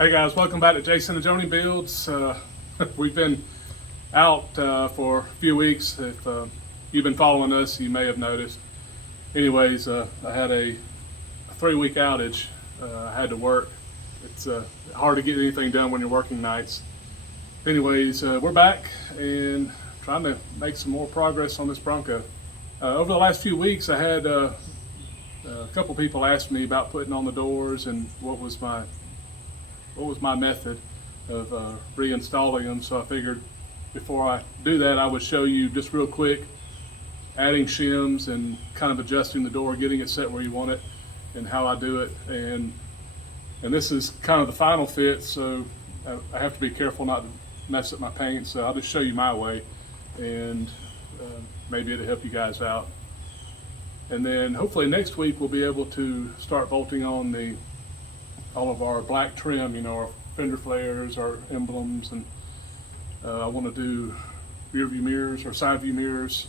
Hey guys, welcome back to Jason and Joni Builds. We've been out for a few weeks. If you've been following us, you may have noticed. Anyways, I had a 3-week outage. I had to work. It's hard to get anything done when you're working nights. Anyways, we're back and trying to make some more progress on this Bronco. Over the last few weeks, I had a couple people ask me about putting on the doors and what was my method of reinstalling them. So I figured before I do that, I would show you just real quick adding shims and kind of adjusting the door, getting it set where you want it, and how I do it. And this is kind of the final fit, so I have to be careful not to mess up my paint. So I'll just show you my way, and maybe it'll help you guys out. And then hopefully next week we'll be able to start bolting on all of our black trim, you know, our fender flares, our emblems, and I want to do rear view mirrors or side view mirrors.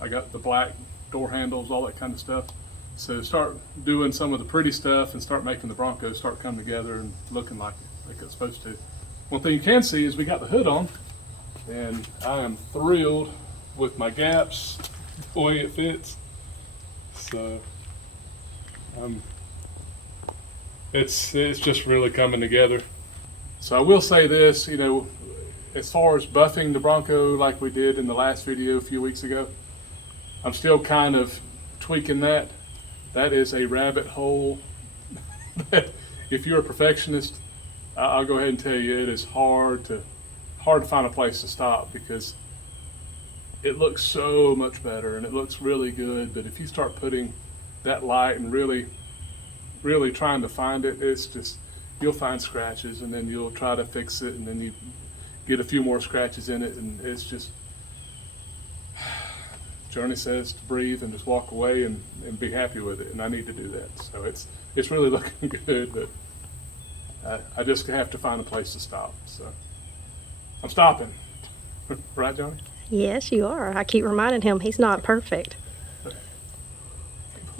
I got the black door handles, all that kind of stuff. So start doing some of the pretty stuff and start making the Bronco start coming together and looking like it's supposed to. One thing you can see is we got the hood on, and I am thrilled with my gaps, the way it fits. So it's just really coming together. So I will say this, you know, as far as buffing the Bronco like we did in the last video a few weeks ago, I'm still kind of tweaking that. That is a rabbit hole that if you're a perfectionist, I'll go ahead and tell you it is hard to find a place to stop, because it looks so much better and it looks really good. But if you start putting that light and really trying to find it, it's just, you'll find scratches, and then you'll try to fix it, and then you get a few more scratches in it, and it's just, Journey says to breathe and just walk away and be happy with it, and I need to do that. So it's really looking good, but I just have to find a place to stop. So I'm stopping. Right, Johnny? Yes, you are. I keep reminding him he's not perfect.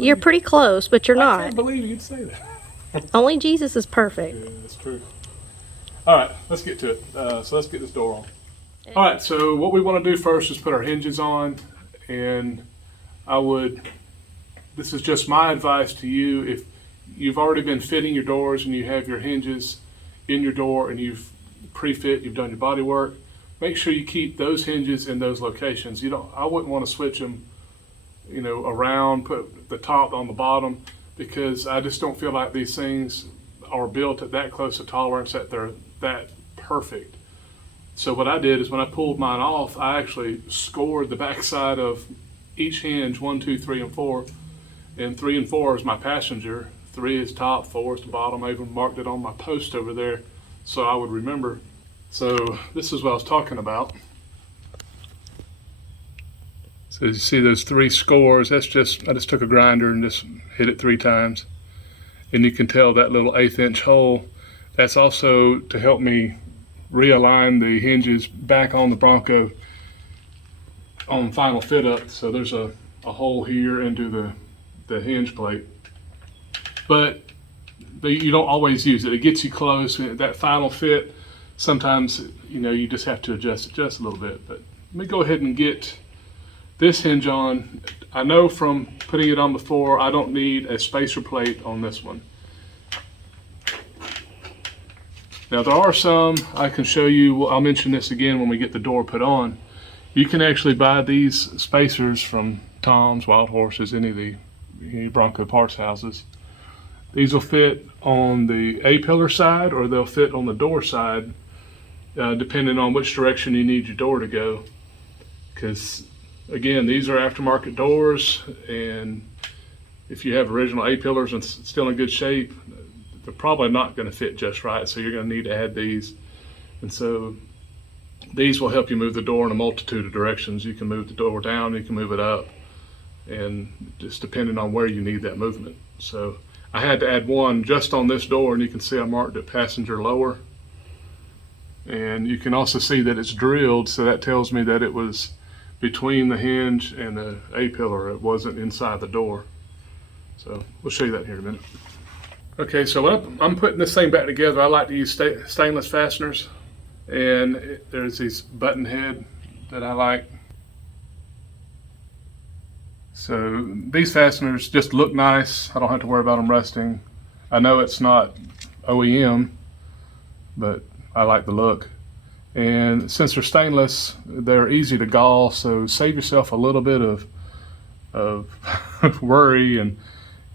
You're pretty close, but you're I not. can't believe you'd say that. Only Jesus is perfect. Yeah, that's true. All right, let's get to it. So let's get this door on. All right, so what we want to do first is put our hinges on, and this is just my advice to you. If you've already been fitting your doors and you have your hinges in your door and you've pre-fit, you've done your body work, make sure you keep those hinges in those locations. I wouldn't want to switch them, you know, around, put the top on the bottom, because I just don't feel like these things are built at that close a tolerance that they're that perfect. So what I did is when I pulled mine off, I actually scored the backside of each hinge, 1, 2, 3, and 4. And 3 and 4 is my passenger. 3 is top, 4 is the bottom. I even marked it on my post over there so I would remember. So this is what I was talking about. So you see those 3 scores, I just took a grinder and just hit it 3 times. And you can tell that little 1/8 inch hole, that's also to help me realign the hinges back on the Bronco on final fit up. So there's a hole here into the hinge plate. But you don't always use it. It gets you close. That final fit, sometimes, you know, you just have to adjust it just a little bit. But let me go ahead and get this hinge on. I know from putting it on before, I don't need a spacer plate on this one. Now there are some, I can show you, I'll mention this again when we get the door put on. You can actually buy these spacers from Tom's, Wild Horses, any of the Bronco parts houses. These will fit on the A-pillar side, or they'll fit on the door side, depending on which direction you need your door to go. Because again, these are aftermarket doors, and if you have original A-pillars and still in good shape, they're probably not going to fit just right, so you're going to need to add these. And so these will help you move the door in a multitude of directions. You can move the door down, you can move it up, and just depending on where you need that movement. So I had to add one just on this door, and you can see I marked it passenger lower. And you can also see that it's drilled, so that tells me that it was between the hinge and the A-pillar. It wasn't inside the door. So we'll show you that here in a minute. Okay, so when I'm putting this thing back together, I like to use stainless fasteners, and there's these button head that I like. So these fasteners just look nice. I don't have to worry about them rusting. I know it's not OEM, but I like the look. And since they're stainless, they're easy to gall, so save yourself a little bit of worry. And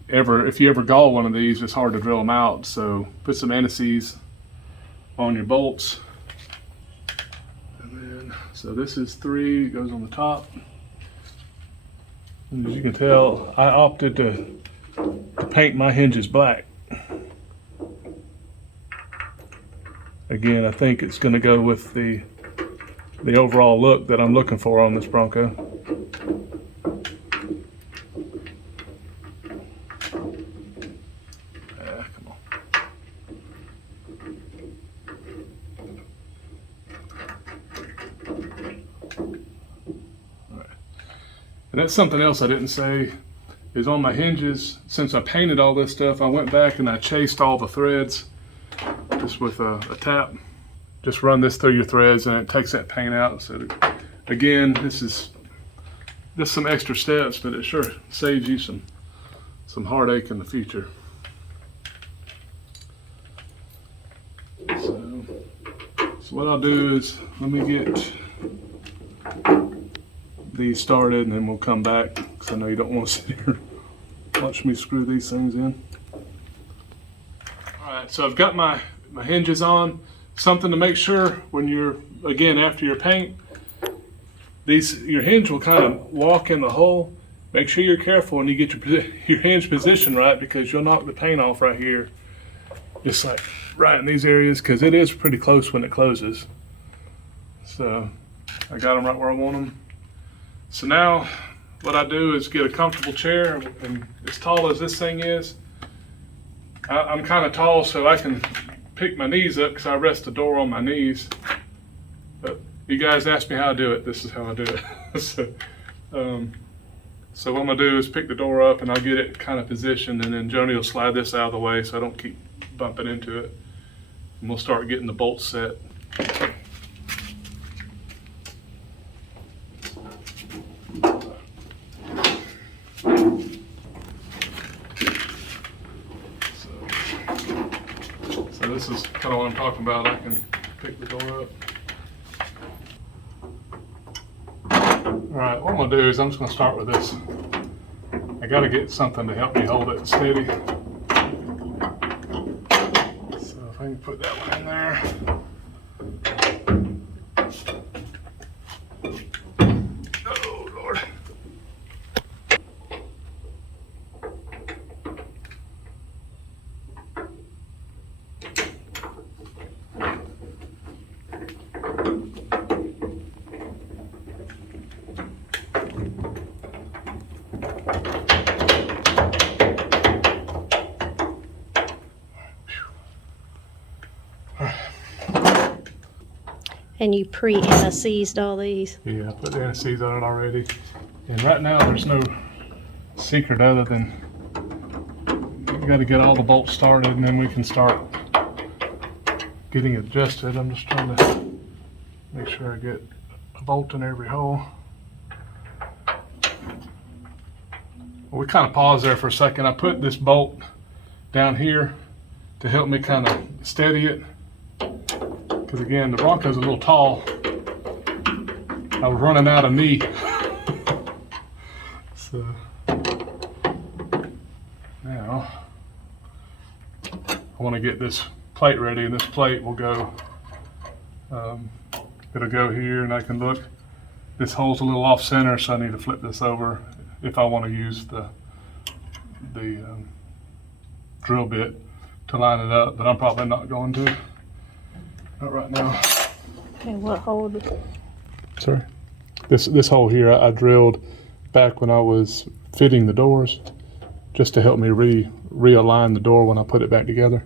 if you ever gall one of these, it's hard to drill them out. So put some anti-seize on your bolts. And then, so this is 3, goes on the top. And as you can tell, I opted to paint my hinges black. Again, I think it's going to go with the overall look that I'm looking for on this Bronco. Come on. All right. And that's something else I didn't say, is on my hinges, since I painted all this stuff, I went back and I chased all the threads just with a tap. Just run this through your threads and it takes that paint out. So again, this is just some extra steps, but it sure saves you some heartache in the future. So what I'll do is, let me get these started and then we'll come back, because I know you don't want to sit here and watch me screw these things in. All right, so I've got my hinges on. Something to make sure when you're, again, after your paint, your hinge will kind of walk in the hole. Make sure you're careful when you get your hinge position right, because you'll knock the paint off right here, just like right in these areas, because it is pretty close when it closes. So I got them right where I want them. So now what I do is get a comfortable chair, and as tall as this thing is, I'm kind of tall, so I can pick my knees up because I rest the door on my knees. But you guys asked me how I do it. This is how I do it. So what I'm gonna do is pick the door up and I'll get it kind of positioned, and then Joni will slide this out of the way so I don't keep bumping into it. And we'll start getting the bolts set. So this is kind of what I'm talking about. I can pick the door up. All right, what I'm gonna do is I'm just gonna start with this. I gotta get something to help me hold it steady. So if I can put that one in there. Oh, Lord. And you pre-anti-seized all these. Yeah, I put the anti-seize on it already. And right now there's no secret other than you got to get all the bolts started and then we can start getting adjusted. I'm just trying to make sure I get a bolt in every hole. Well, we kind of paused there for a second. I put this bolt down here to help me kind of steady it. Because again, the Bronco's a little tall. I was running out of knee. So now I want to get this plate ready, and this plate will go, it'll go here, and I can look. This hole's a little off center, so I need to flip this over if I want to use the drill bit to line it up, but I'm probably not going to. Not right now. Okay, what hole? Sorry. This hole here I drilled back when I was fitting the doors, just to help me realign the door when I put it back together.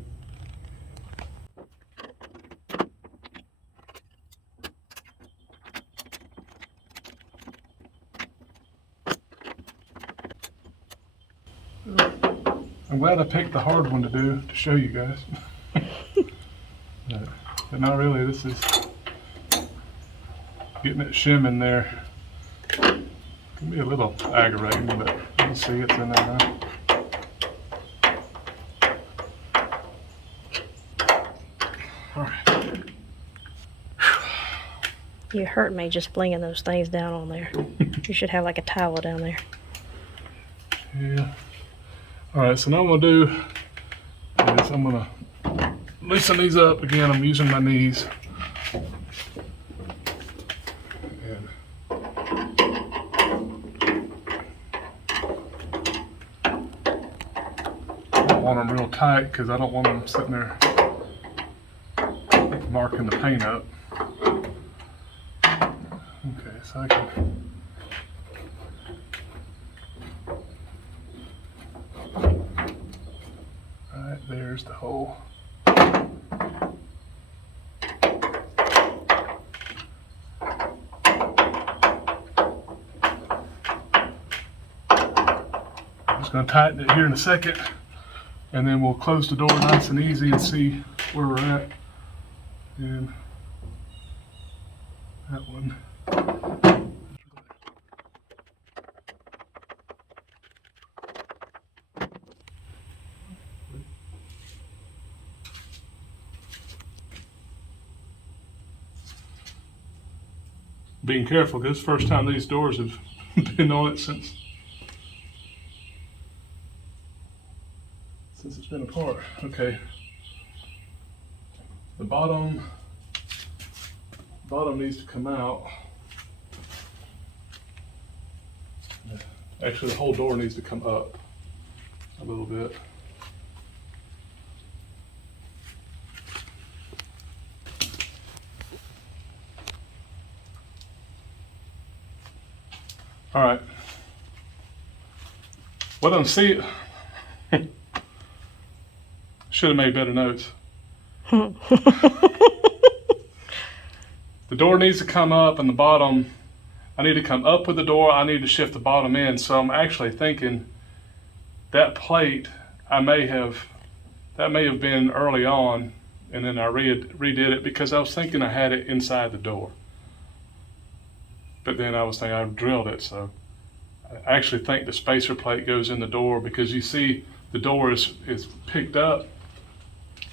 I'm glad I picked the hard one to show you guys. But not really, this is getting it shimming there. Can be a little aggravating, but you see it's in there now. All right. You hurt me just flinging those things down on there. You should have like a towel down there. Yeah. All right, so now what I'm gonna do is I'm gonna loosen these up. Again, I'm using my knees. And I don't want them real tight because I don't want them sitting there marking the paint up. Okay, so I can. Right, there's the hole. I'm just going to tighten it here in a second, and then we'll close the door nice and easy and see where we're at. And that one. Being careful, because it's the first time these doors have been on it since it's been apart. Okay. The bottom needs to come out. Actually, the whole door needs to come up a little bit. All right. What I'm seeing, should have made better notes. The door needs to come up, and the bottom, I need to come up with the door. I need to shift the bottom in. So I'm actually thinking that plate, that may have been early on, and then I redid it because I was thinking I had it inside the door. But then I was thinking I drilled it, so I actually think the spacer plate goes in the door because you see the door is picked up.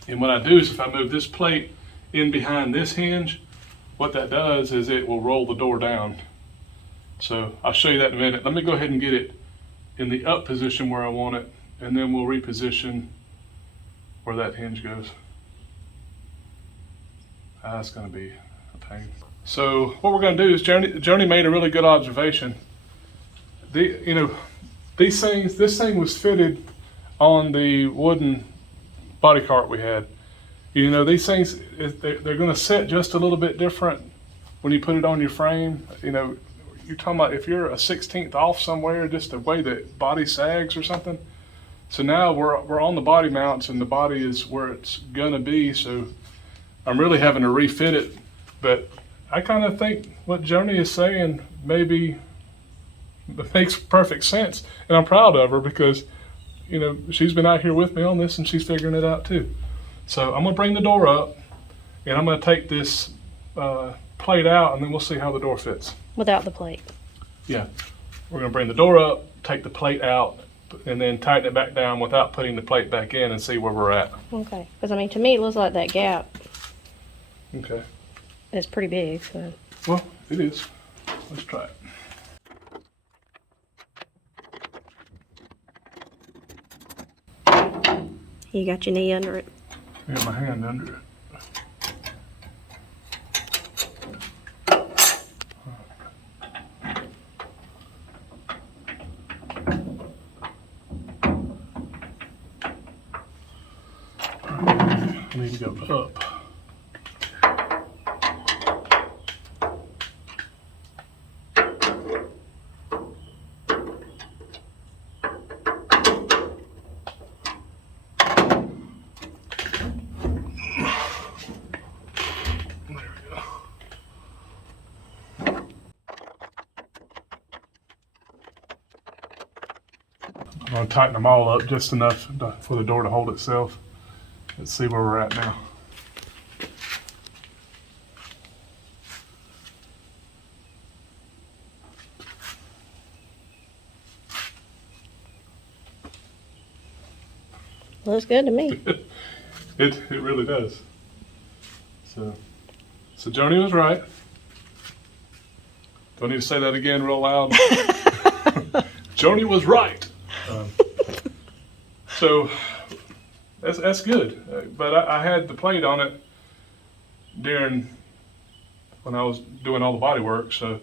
And what I do is if I move this plate in behind this hinge, what that does is it will roll the door down. So I'll show you that in a minute. Let me go ahead and get it in the up position where I want it, and then we'll reposition where that hinge goes. That's going to be a pain. So what we're going to do is Journey made a really good observation. These things, this thing was fitted on the wooden body cart we had. These things, they're going to sit just a little bit different when you put it on your frame. You're talking about if you're a 16th off somewhere, just the way the body sags or something. So now we're on the body mounts, and the body is where it's going to be. So I'm really having to refit it, but I kind of think what Joni is saying maybe makes perfect sense, and I'm proud of her because, she's been out here with me on this and she's figuring it out too. So I'm gonna bring the door up, and I'm gonna take this plate out, and then we'll see how the door fits. Without the plate. Yeah, we're gonna bring the door up, take the plate out, and then tighten it back down without putting the plate back in and see where we're at. Okay, because to me it looks like that gap. Okay. It's pretty big, so. Well, it is. Let's try it. You got your knee under it? I got my hand under it. I need to go up. gonna tighten them all up just enough for the door to hold itself. Let's see where we're at now. Looks good to me. It really does. So Joni was right. Do I need to say that again real loud? Joni was right. So that's good. But I had the plate on it when I was doing all the body work. So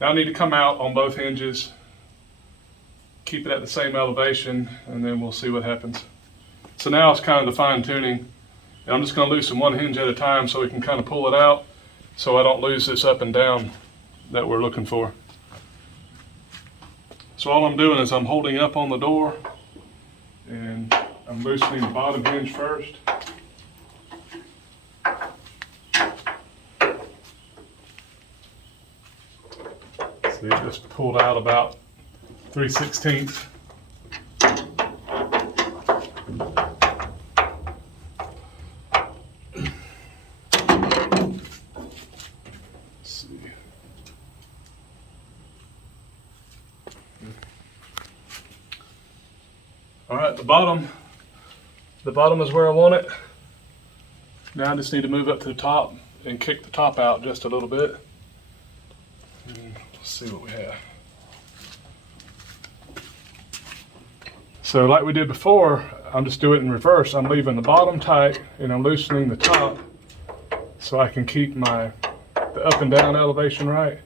now I need to come out on both hinges, keep it at the same elevation, and then we'll see what happens. So now it's kind of the fine tuning. And I'm just going to loosen one hinge at a time so we can kind of pull it out so I don't lose this up and down that we're looking for. So all I'm doing is I'm holding up on the door and I'm loosening the bottom hinge first. See, it just pulled out about 3/16. All right, the bottom is where I want it. Now I just need to move up to the top and kick the top out just a little bit. And let's see what we have. So like we did before, I'm just doing it in reverse. I'm leaving the bottom tight and I'm loosening the top so I can keep the up and down elevation right.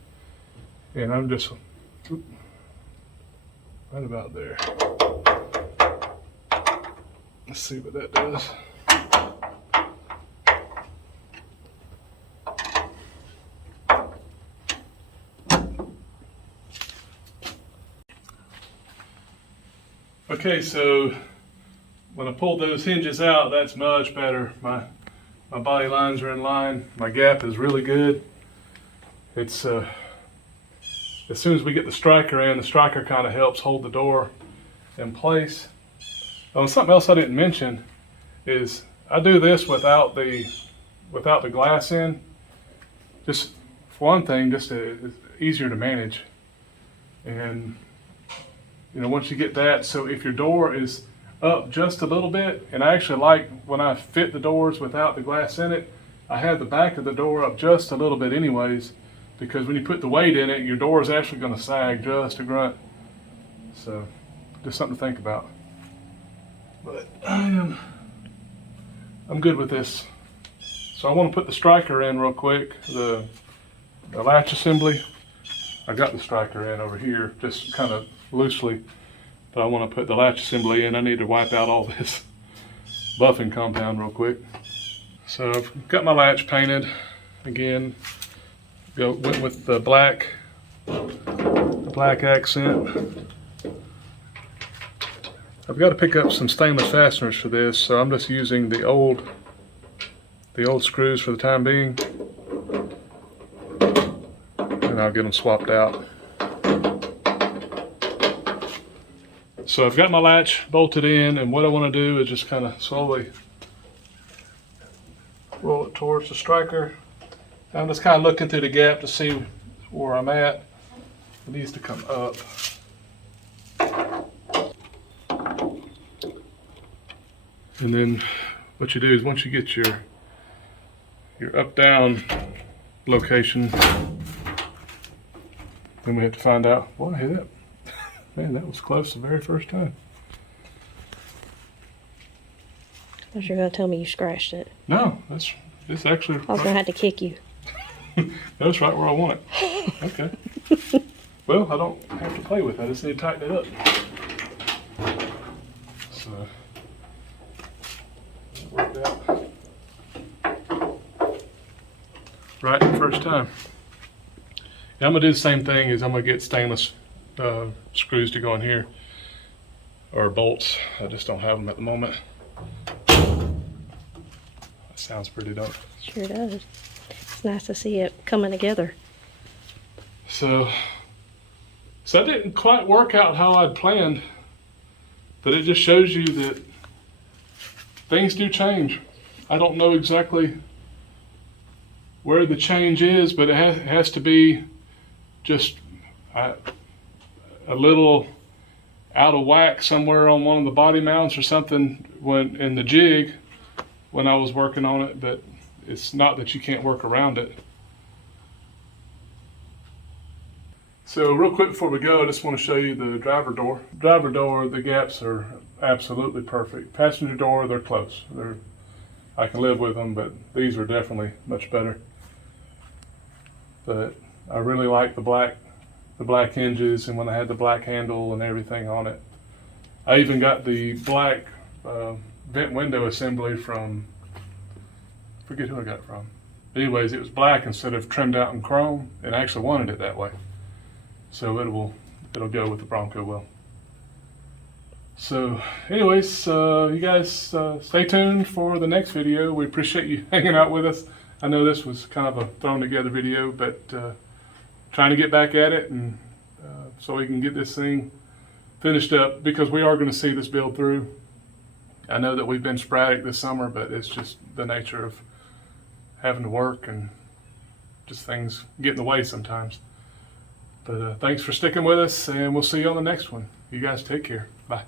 And I'm just right about there. Let's see what that does. Okay, so when I pulled those hinges out, that's much better. My body lines are in line. My gap is really good. It's as soon as we get the striker in, the striker kind of helps hold the door in place. Oh, something else I didn't mention is I do this without the glass in. Just for one thing, it's easier to manage. And once you get that, so if your door is up just a little bit, and I actually like when I fit the doors without the glass in it, I have the back of the door up just a little bit anyways, because when you put the weight in it, your door is actually going to sag just a grunt. So just something to think about. But I'm good with this. So I want to put the striker in real quick, the latch assembly. I got the striker in over here, just kind of loosely, but I want to put the latch assembly in. I need to wipe out all this buffing compound real quick. So I've got my latch painted again. Went with the black accent. I've got to pick up some stainless fasteners for this, so I'm just using the old screws for the time being, and I'll get them swapped out. So I've got my latch bolted in, and what I want to do is just kind of slowly roll it towards the striker. I'm just kind of looking through the gap to see where I'm at. It needs to come up. And then what you do is once you get your up-down location, then we have to find out, boy, hey, man, that was close the very first time. I thought you were going to tell me you scratched it. No, it's actually. I was going to have to kick you. That's right where I want it. Okay. Well, I don't have to play with it. I just need to tighten it up. So, that worked out. Right the first time. Yeah, I'm going to do the same thing as I'm going to get stainless screws to go in here. Or bolts. I just don't have them at the moment. That sounds pretty dope. Sure does. It's nice to see it coming together. So that didn't quite work out how I'd planned. But it just shows you that things do change. I don't know exactly where the change is, but it has to be just a little out of whack somewhere on one of the body mounts or something when in the jig when I was working on it, but it's not that you can't work around it. So real quick before we go, I just want to show you the driver door. Driver door, the gaps are absolutely perfect. Passenger door, they're close. I can live with them, but these are definitely much better. But I really like the black hinges, and when I had the black handle and everything on it. I even got the black vent window assembly from, I forget who I got it from. Anyways, it was black instead of trimmed out in chrome, and I actually wanted it that way. So it'll go with the Bronco well. So anyways, you guys stay tuned for the next video. We appreciate you hanging out with us. I know this was kind of a thrown together video, but trying to get back at it and so we can get this thing finished up, because we are going to see this build through. I know that we've been sporadic this summer, but it's just the nature of having to work and just things get in the way sometimes. But thanks for sticking with us, and we'll see you on the next one. You guys take care. Bye.